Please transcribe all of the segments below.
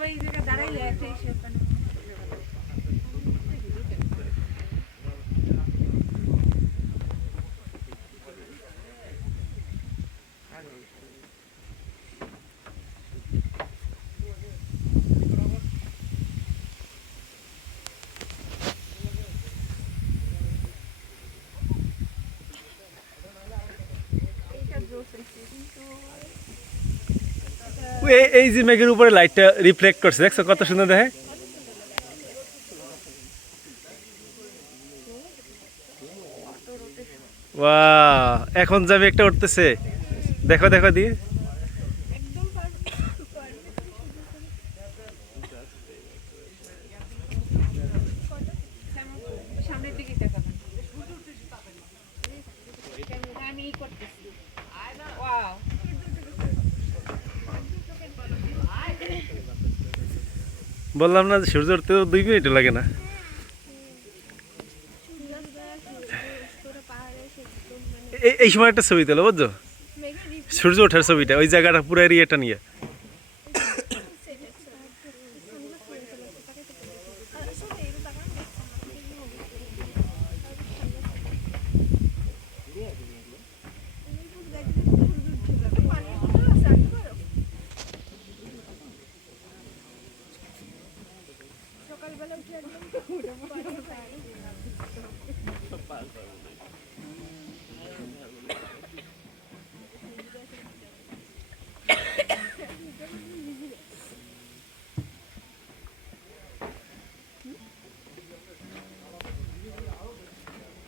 সবাই এই জায়গায় দাঁড়াইলে একটা এসে মানে এই যে মেঘের উপরে লাইটটা রিফ্লেক্ট করছে, দেখছো কত সুন্দর দেখে। ওয়াও, এখন যাবে একটা উঠতেছে, দেখো দেখো দিয়ে। সামনের দিকে তাকাবেন। আমি করতেছি। ওয়াও, বললাম না সূর্য উঠতে 2 মিনিটও লাগে না। এই সময় একটা ছবি তোলো বুঝছো, সূর্য ওঠার ছবিটা, ওই জায়গাটা পুরো এরিয়াটা নিয়ে। সকালবেলা উঠে একদম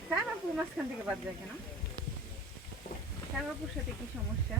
শ্যামাপুর মাঝখান থেকে বাদ যায় কেন? শ্যামাপুর সাথে কি সমস্যা?